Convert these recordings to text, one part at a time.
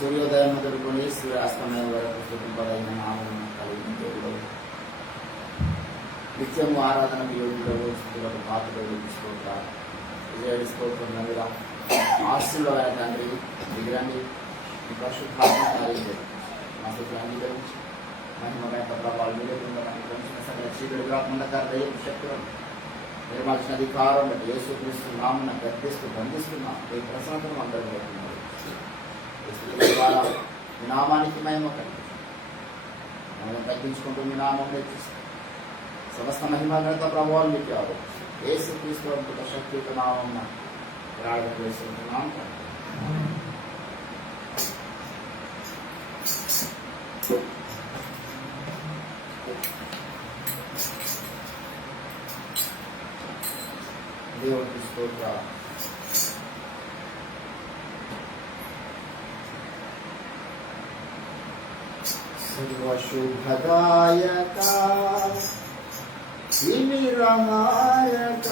సూర్యోదయం మొదలుకొని సూర్యాస్తమయం వరకు స్తుతింపదైన నామం కలిగిన దేవుడు, నిత్యము ఆరాధన యోగులకు స్థుతులకు పాత్రలు స్తోత్రాలు విజయ స్తోత్రం నవిరా ఆశీర్వాద తండ్రి దిగిరండి మీ పరిశుద్ధాత్మ కార్యం మా స్థితులు అంగీకరించి మహిమమైన ప్రభావాలు మీరేకుండా సకల చీకటి ఆత్మకార శక్తులను నిర్మాల్సిన అధికారం బట్టి యేసుక్రీస్తు నామమున గర్దిస్తూ బంధిస్తున్నా ఈ ప్రసన్నతను అందరూ ద్వారా మీ నామానికి మహిమ కలిగి మనం తగ్గించుకుంటూ మీ నామం తెచ్చిస్తాం. సమస్త మహిమ ఘనత ప్రభావాలు మీకు యేసుక్రీస్తు అద్భుత శక్తియుత నామం ప్రార్థన చేసుకుంటున్నాం. దేవుడికి స్తోత్రాలు. సర్వశుభదాయక తిమిరమాయక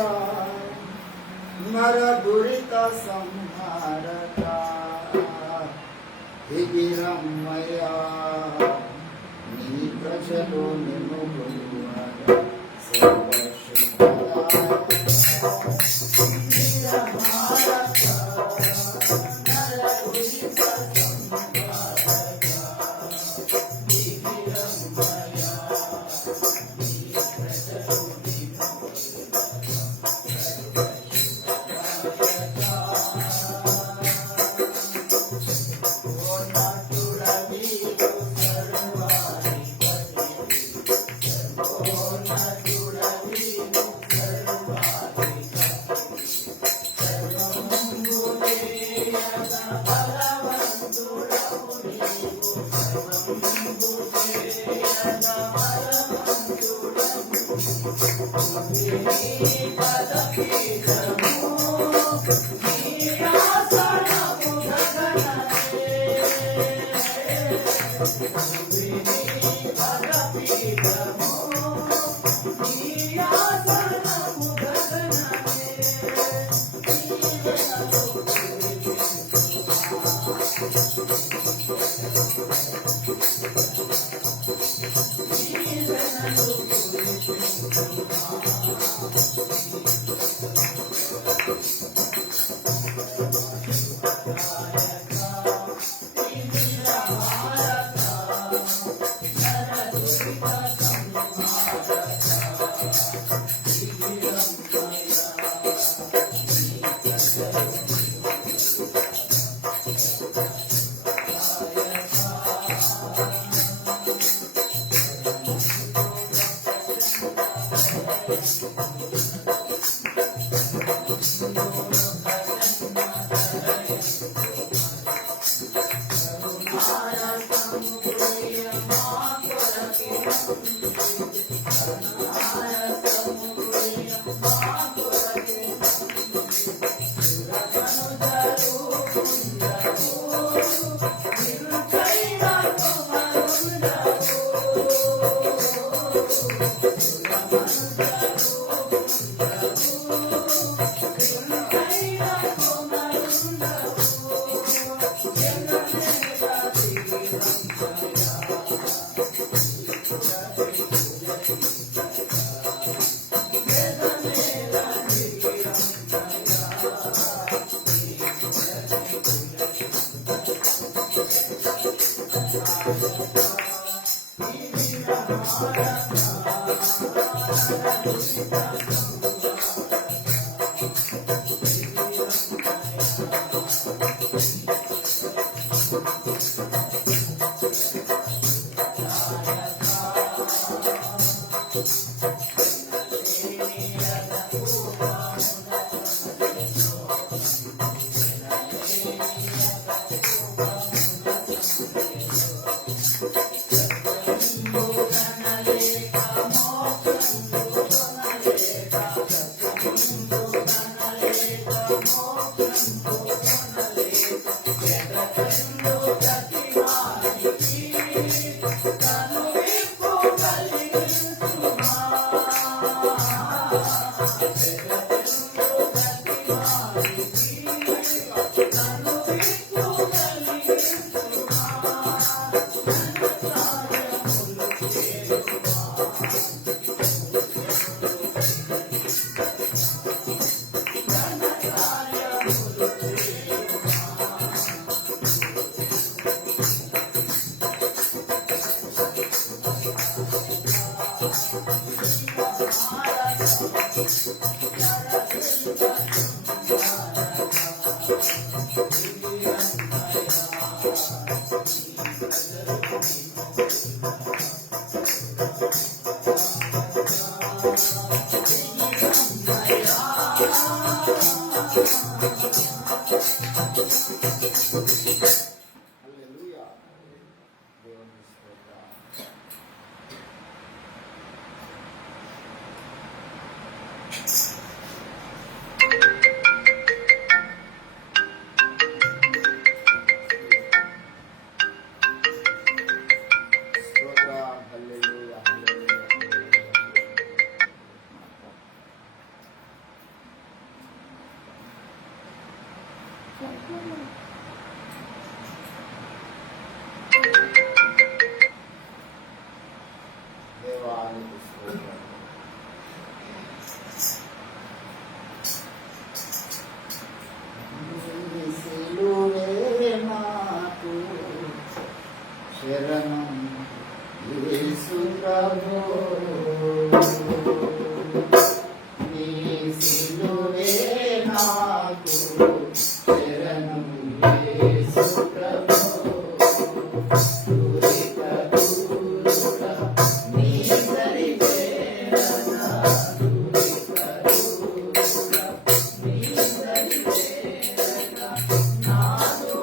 నరదురిత సంహారక దిగిరమ్మయ నీ ప్రజలు నిన్ను కొలువగా శరణం యేసు ప్రభు నీ సిలువే నాకు శరణం యేసు ప్రభు దూరిక దూరుక నీ దరి చేరనా దూరిక దూరుక నీ దరి చేరనా నాదు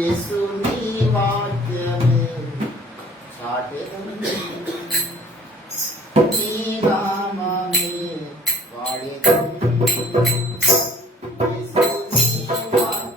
యేసు నీ వాక్యమే చాటెదను, నీ నామమే వాడెదను. యేసు నీ వాక్యమే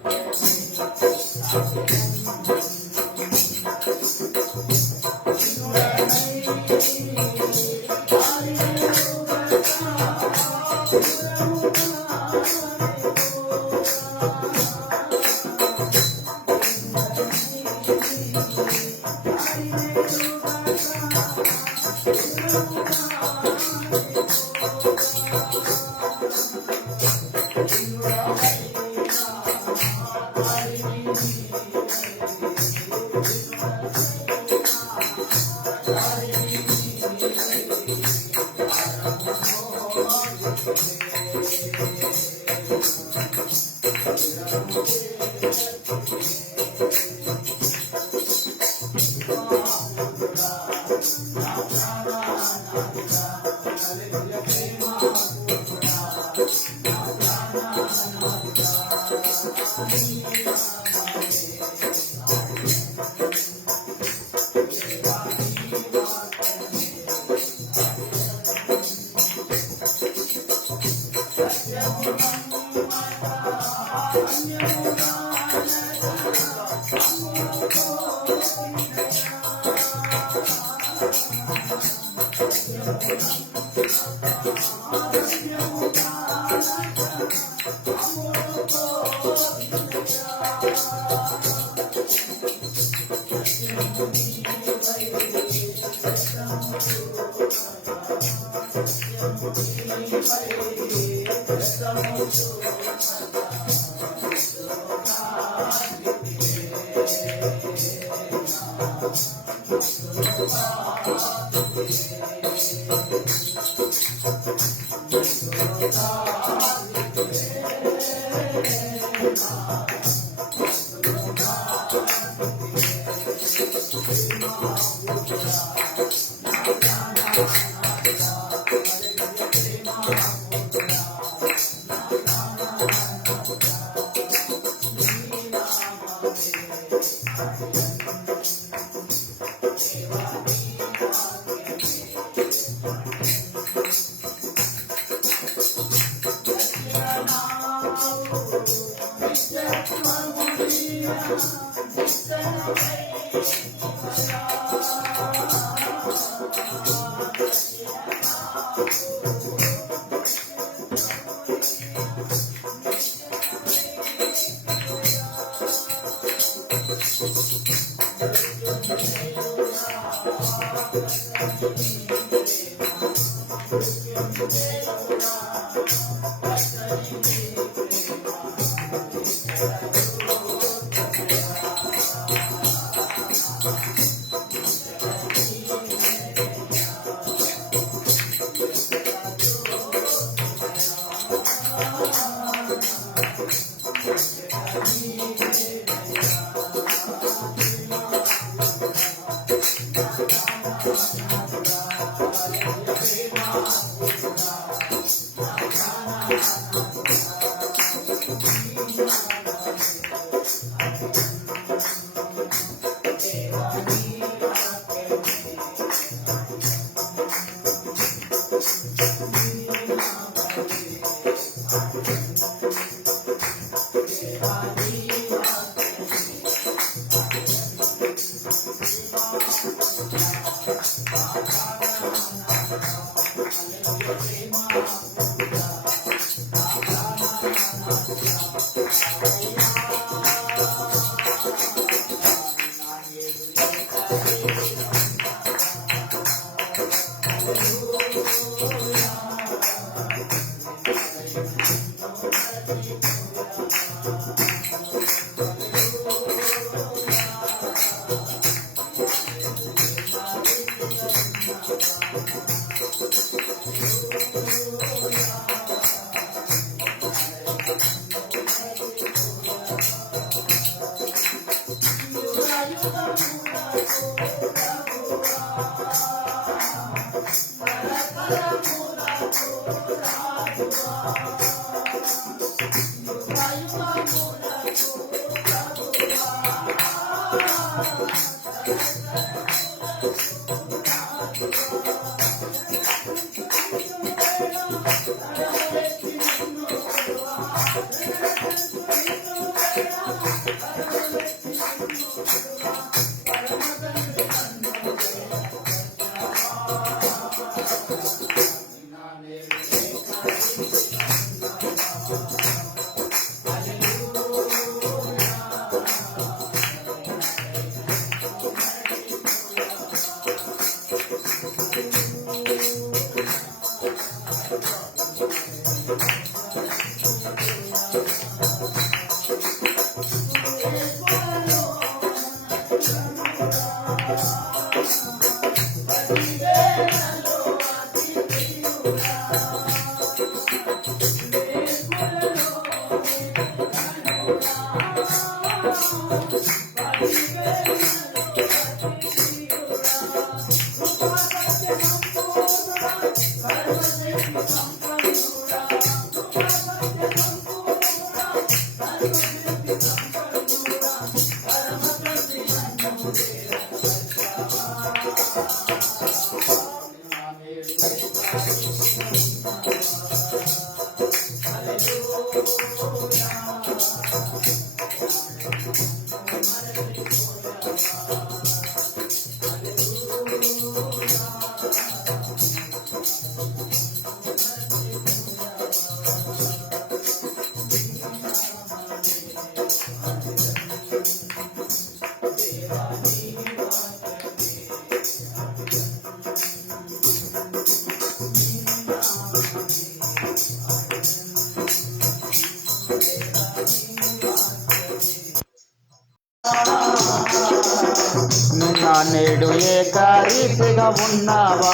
నేడు ఏకరీతిగా ఉన్నావా?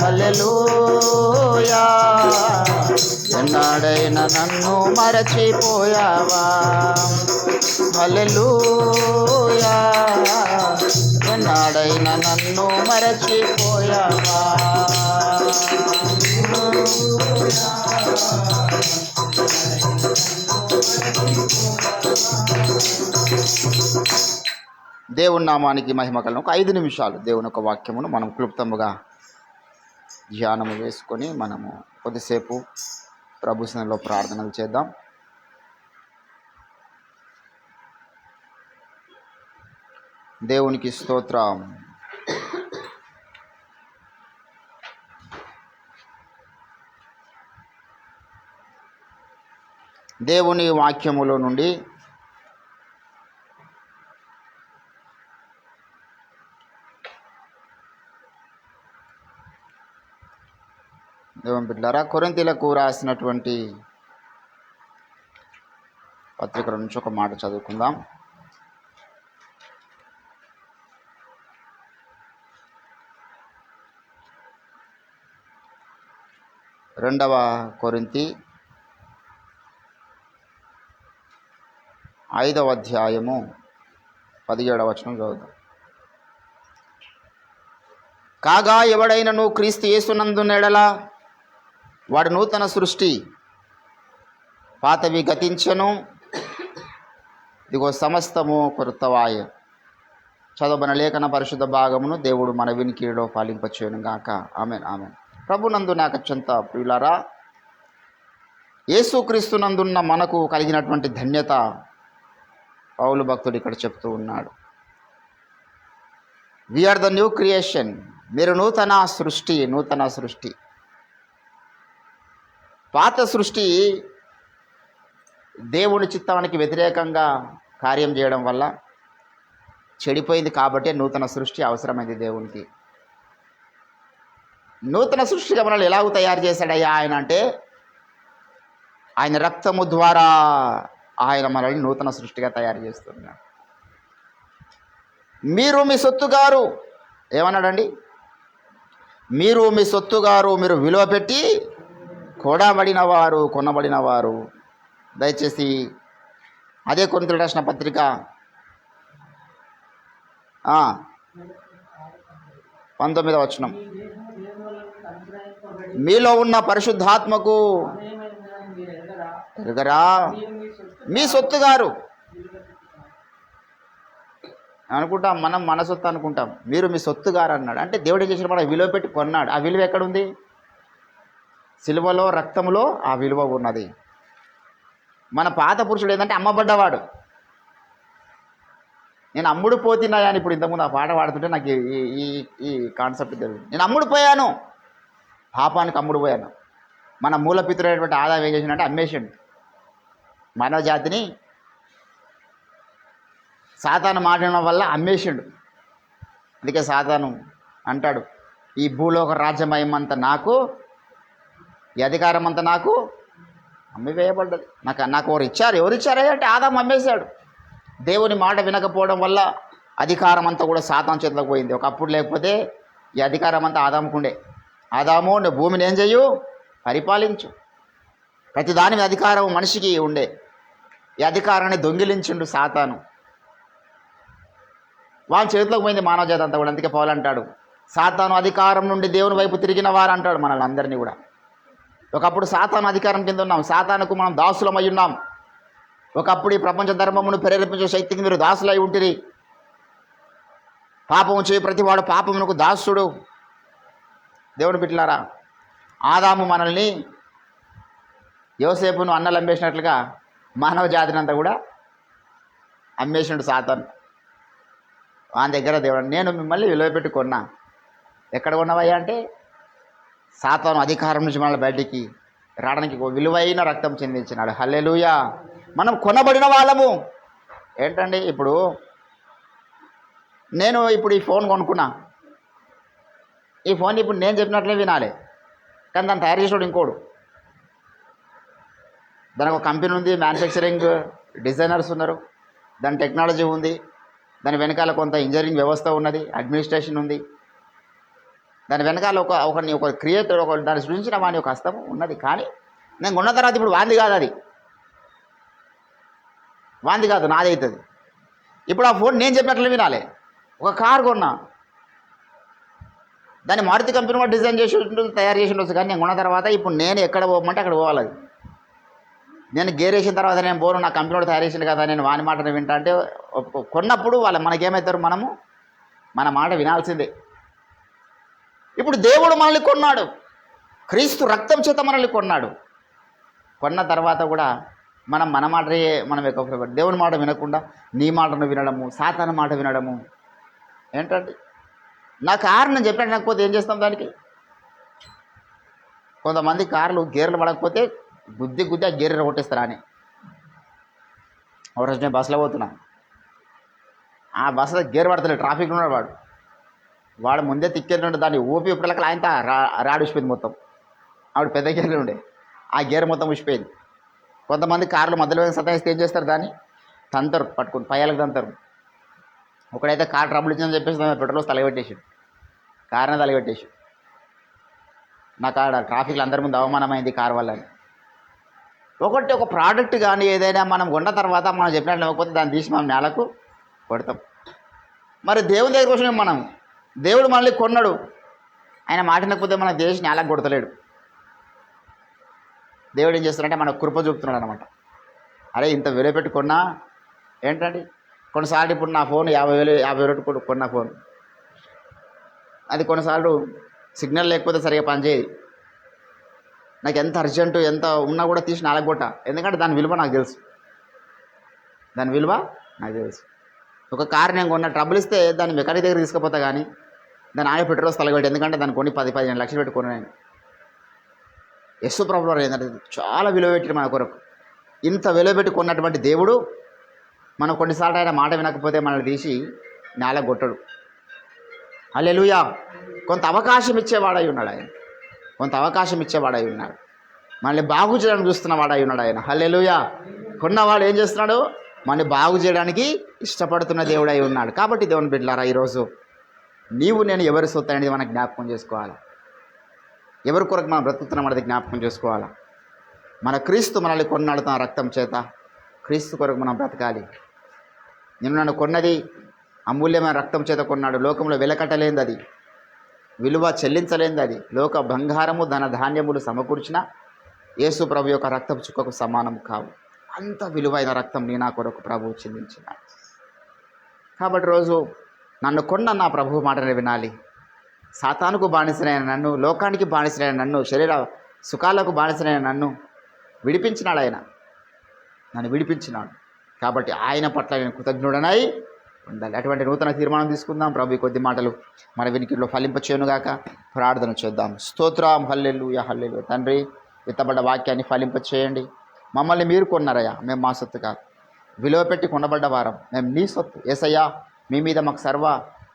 హల్లెలూయా. ఎన్నాడైనా నన్ను మరచిపోయావా? హల్లెలూయా. ఎన్నాడైనా నన్ను మరచిపోయావా? దేవుని నామానికి మహిమ కలను. ఒక 5 నిమిషాలు దేవుని యొక్క వాక్యమును మనం క్లుప్తముగా ధ్యానము వేసుకొని మనము కొద్దిసేపు ప్రభు సన్నిధిలో ప్రార్థనలు చేద్దాం. దేవునికి స్తోత్రం. దేవుని వాక్యములో నుండి దేవుని బిడ్డలారా, కొరింథీయులకు రాసినటువంటి పత్రిక నుంచి ఒక మాట చదువుకుందాం. రెండవ కొరింథీ 5వ అధ్యాయము 17వ వచనం చదువుదాం. కాగా ఎవడైనను క్రీస్తు యేసునందున్నెడల వాడు నూతన సృష్టి, పాతవి గతించెను, ఇదిగో సమస్తము కొత్తవాయె. చదవబడిన లేఖన పరిశుద్ధ భాగమును దేవుడు మన వినికిడిలో ఫలింపచేయును గాక. ఆమేన్, ఆమేన్. ప్రభునందు నాకు అత్యంత ప్రియులారా, యేసుక్రీస్తునందున్న మనకు కలిగినటువంటి ధన్యత పౌలు భక్తుడు ఇక్కడ చెప్తూ ఉన్నాడు. We are the new creation. మీరు నూతన సృష్టి, నూతన సృష్టి. పాత సృష్టి దేవుని చిత్తానికి వ్యతిరేకంగా కార్యం చేయడం వల్ల చెడిపోయింది. కాబట్టే నూతన సృష్టి అవసరమైంది దేవునికి. నూతన సృష్టిగా మనల్ని ఎలాగూ తయారు చేశాడయ్యా ఆయన అంటే, ఆయన రక్తము ద్వారా ఆయన మనల్ని నూతన సృష్టిగా తయారు చేస్తున్నాడు. మీరు మీ సొత్తు గారు ఏమన్నాడండి? మీరు మీ సొత్తుగారు, మీరు విలువ పెట్టి కొనబడిన వారు. దయచేసి అదే కొరింథీయులకు రాసిన పత్రిక 19వ వచనం. మీలో ఉన్న పరిశుద్ధాత్మకు ఎరుగరా, మీ సొత్తుగారు అనుకుంటాం. మనం మన సొత్తు అనుకుంటాం. మీరు మీ సొత్తుగారు అన్నాడు. అంటే దేవుడు ఏం చేసిన, మన విలువ పెట్టి కొన్నాడు. ఆ విలువ ఎక్కడుంది? సిలువలో, రక్తంలో ఆ విలువ ఉన్నది. మన పాత పురుషుడు ఏంటంటే అమ్మబడ్డవాడు. నేను అమ్ముడు పోతున్నాయా అని ఇప్పుడు ఇంతకుముందు ఆ పాట పాడుతుంటే నాకు ఈ కాన్సెప్ట్ తెలియదు. నేను అమ్ముడు పోయాను, పాపానికి అమ్ముడు పోయాను. మన మూలపితుడైనటువంటి ఆదాం ఏం చేసిందంటే అమ్మేసిండు. మానవ జాతిని సాతాను మాట్లాడడం వల్ల అమ్మేసిండు. అందుకే సాతాను అంటాడు, ఈ భూలోక రాజ్యమయమంతా నాకు, ఈ అధికారం అంతా నాకు అమ్మివేయబడ్డది. నాకు ఎవరు ఇచ్చారే అంటే ఆదాము అమ్మేశాడు. దేవుని మాట వినకపోవడం వల్ల అధికారం అంతా కూడా సాతాను చేతిలోకి పోయింది. ఒకప్పుడు లేకపోతే ఈ అధికారం అంతా ఆదాముకుండే. ఆదాము, నువ్వు భూమిని ఏం చెయ్యు, పరిపాలించు. ప్రతి దాని మీద అధికారం మనిషికి ఉండే. ఈ అధికారాన్ని దొంగిలించిండు సాతాను. వాళ్ళ చేతిలోకి పోయింది మానవ జాతి అంతా కూడా. అందుకే పౌలు అంటాడు, సాతాను అధికారం నుండి దేవుని వైపు తిరిగిన వారు అంటాడు మనల్ని అందరినీ కూడా. ఒకప్పుడు సాతాను అధికారం కింద ఉన్నాం, సాతానుకు మనం దాసులమై ఉన్నాం. ఒకప్పుడు ఈ ప్రపంచ ధర్మమును ప్రేరేపించే శక్తికి మీరు దాసులై ఉంటిరి. పాపము చేయి ప్రతివాడు పాపమునకు దాసుడు. దేవుని బిడ్డలారా, ఆదాము మనల్ని యోసేపును అన్నలు అమ్మేసినట్లుగా మానవ జాతిని అంతా కూడా అమ్మేసినట్టు సాతాను. వాని దగ్గర దేవుడు, నేను మిమ్మల్ని విలువ పెట్టి కొన్నా. ఎక్కడ కొన్నావయ్యా అంటే సాతాను అధికారం నుంచి మనల్ని బయటికి రావడానికి విలువైన రక్తం చెందించినాడు. హల్లెలూయా. మనం కొనబడిన వాళ్ళము. ఏంటండి, ఇప్పుడు నేను ఈ ఫోన్ కొనుక్కున్నా. ఈ ఫోన్ ఇప్పుడు నేను చెప్పినట్లే వినాలి, కానీ దాన్ని తయారు చేసేవాడు ఇంకోడు. దానికి ఒక కంపెనీ ఉంది, మ్యానుఫ్యాక్చరింగ్ డిజైనర్స్ ఉన్నారు, దాని టెక్నాలజీ ఉంది, దాని వెనకాల కొంత ఇంజనీరింగ్ వ్యవస్థ ఉన్నది, అడ్మినిస్ట్రేషన్ ఉంది. దాని వెనకాల ఒక క్రియేటర్, దాన్ని సృష్టించిన వాని ఒక హస్తం ఉన్నది. కానీ నేను కొన్న తర్వాత ఇప్పుడు వాంది కాదు, అది వాంది కాదు, నాది అవుతుంది. ఇప్పుడు ఆ ఫోన్ నేను చెప్పినట్లు వినాలి. ఒక కారు కొన్నా, దాన్ని మారుతి కంపెనీ వాడు డిజైన్ చేసి ఉంటుంది, తయారు చేసి ఉండొచ్చు. కానీ నేను కొన్న తర్వాత ఇప్పుడు నేను ఎక్కడ పోమంటే అక్కడ పోవాలి. అది నేను గేర్ వేసిన తర్వాత నేను పోను, నా కంపెనీ వాడు తయారు చేసింది కదా, నేను వాని మాటను వింటా అంటే కొన్నప్పుడు మనకేమవుతారు, మన మాట వినాల్సిందే. ఇప్పుడు దేవుడు మనల్ని కొన్నాడు, క్రీస్తు రక్తం చేత మనల్ని కొన్నాడు. కొన్న తర్వాత కూడా మన మాటనే మనం ఎక్కువ దేవుని మాట వినకుండా నీ మాటను వినడము, సాతాను మాట వినడము ఏంటండి. నా కారు నేను చెప్పినట్టు వినకపోతే ఏం చేస్తాం దానికి? కొంతమంది కార్లు గేర్లు పడకపోతే గుద్ది ఆ గేర్లు కొట్టేస్తారా అని. ఒకరోజు నేను బస్సులో పోతున్నా, ఆ బస్సులో గేర్ పడతలేదు, ట్రాఫిక్లో ఉన్నాడు వాడు ముందే తిక్కేటంటే దాన్ని ఊపి ఇప్పటికీ ఆయన రాడు ఉసిపోయింది మొత్తం. ఆవిడ పెద్ద గేర్లు ఉండే, ఆ గేర్ మొత్తం ఉసిపోయింది. కొంతమంది కార్లు మధ్యలో సతాయిస్తే ఏం చేస్తారు, దాన్ని తంతరు, పట్టుకుని పయ్యాలకు తంతరు. ఒకడైతే కార్ ట్రబుల్ ఇచ్చిందని చెప్పేసి పెట్రోల్ తలగబెట్టేసి, కార్నే తలగబెట్టేసి. నాకు ఆడ ట్రాఫిక్లో అందరి ముందు అవమానమైంది కార్ వల్ల. ఒక ప్రోడక్ట్ కానీ ఏదైనా మనం కొన్న తర్వాత మనం చెప్పినట్లు ఇవ్వకపోతే దాన్ని తీసి మనం నేలకు కొడతాం. మరి దేవుని దగ్గర కోసం మనం, దేవుడు మనల్ని కొన్నాడు, ఆయన మాట వినకపోతే మన దేశం నేలకు కొడతలేడు. దేవుడు ఏం చేస్తున్నాడంటే మన కృప చూపుతున్నాడు అనమాట. అరే ఇంత విలువ పెట్టి కొన్నా ఏంటండి. కొన్నిసార్లు ఇప్పుడు నా ఫోన్ 50,000 కొన్న ఫోన్, అది కొన్నిసార్లు సిగ్నల్ లేకపోతే సరిగా పనిచేయదు. నాకు ఎంత అర్జెంటు ఎంత ఉన్నా కూడా తీసి నాలుగు కొట్ట, ఎందుకంటే దాని విలువ నాకు తెలుసు. ఒక కారు నేను కొన్న ట్రబుల్ ఇస్తే దాన్ని మెకానిక్ దగ్గర తీసుకుపోతా, కానీ దాని ఆయన పెట్రోల్స్ తలగబెట్టి, ఎందుకంటే దాన్ని కొని 10-15 లక్షలు పెట్టుకున్నాను నేను. యస్సు ప్రభువు ఏంటంటే చాలా విలువ పెట్టి మన కొరకు, ఇంత విలువ పెట్టి కొన్నటువంటి దేవుడు మనం కొన్నిసార్లు ఆయన మాట వినకపోతే మనల్ని తీసి నేల కొట్టడు. హల్లెలూయా. కొంత అవకాశం ఇచ్చేవాడై ఉన్నాడు ఆయన, మనల్ని బాగు చేయడానికి చూస్తున్నవాడై ఉన్నాడు ఆయన. హల్లెలూయా. కొన్నవాడు ఏం చేస్తున్నాడు, మనల్ని బాగు చేయడానికి ఇష్టపడుతున్న దేవుడై ఉన్నాడు. కాబట్టి దేవుని బిడ్డలారా, ఈరోజు నీవు నేను ఎవరి సొత్తు అనేది మనం జ్ఞాపకం చేసుకోవాలి. ఎవరి కొరకు మనం బ్రతుకుతున్నాం అనేది జ్ఞాపకం చేసుకోవాలా. మన క్రీస్తు మనల్ని కొన్నాడు తన రక్తం చేత. క్రీస్తు కొరకు మనం బ్రతకాలి. నేను నన్ను కొన్నది అమూల్యమైన రక్తం చేత కొన్నాడు. లోకంలో వెలకట్టలేనిది అది, విలువ చెల్లించలేనిది అది. లోక బంగారము ధన ధాన్యములు సమకూర్చిన యేసు ప్రభు యొక్క రక్తం చుక్కకు సమానం కావు. అంత విలువైన రక్తం నీ నా కొరకు ప్రభువు చెల్లించినాడు. కాబట్టి రోజు నన్ను కొన్న నా ప్రభు మాటని వినాలి. సాతానుకు బానిసనైన నన్ను, లోకానికి బానిసనైన నన్ను, శరీర సుఖాలకు బానిసనైన నన్ను విడిపించినాడు. ఆయన నన్ను విడిపించినాడు. కాబట్టి ఆయన పట్ల నేను కృతజ్ఞుడనై ఉండాలి. అటువంటి నూతన తీర్మానం తీసుకుందాం. ప్రభు ఈ కొద్ది మాటలు మన వినికిడిలో ఫలింపచేయునుగాక. ప్రార్థన చేద్దాం. స్తోత్రం. హల్లెలూయా హల్లెలూయా. తండ్రి, విత్తబడ్డ వాక్యాన్ని ఫలింపచేయండి. మమ్మల్ని మీరు కొన్నారయ్యా, మేము మా సొత్తు కాదు. విలువ పెట్టి కొనబడ్డ వారం, మేము నీ సొత్తు. యేసయ్యా, మీ మీద మాకు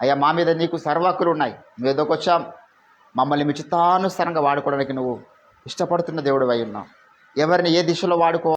అయ్యా మా మీద నీకు సర్వ హక్కులు ఉన్నాయి. మీ ఎదురుకు వచ్చాం. మమ్మల్ని మీ చిత్తానుసారంగా వాడుకోవడానికి నువ్వు ఇష్టపడుతున్న దేవుడు అయి ఉన్నావు. ఎవరిని ఏ దిశలో వాడుకో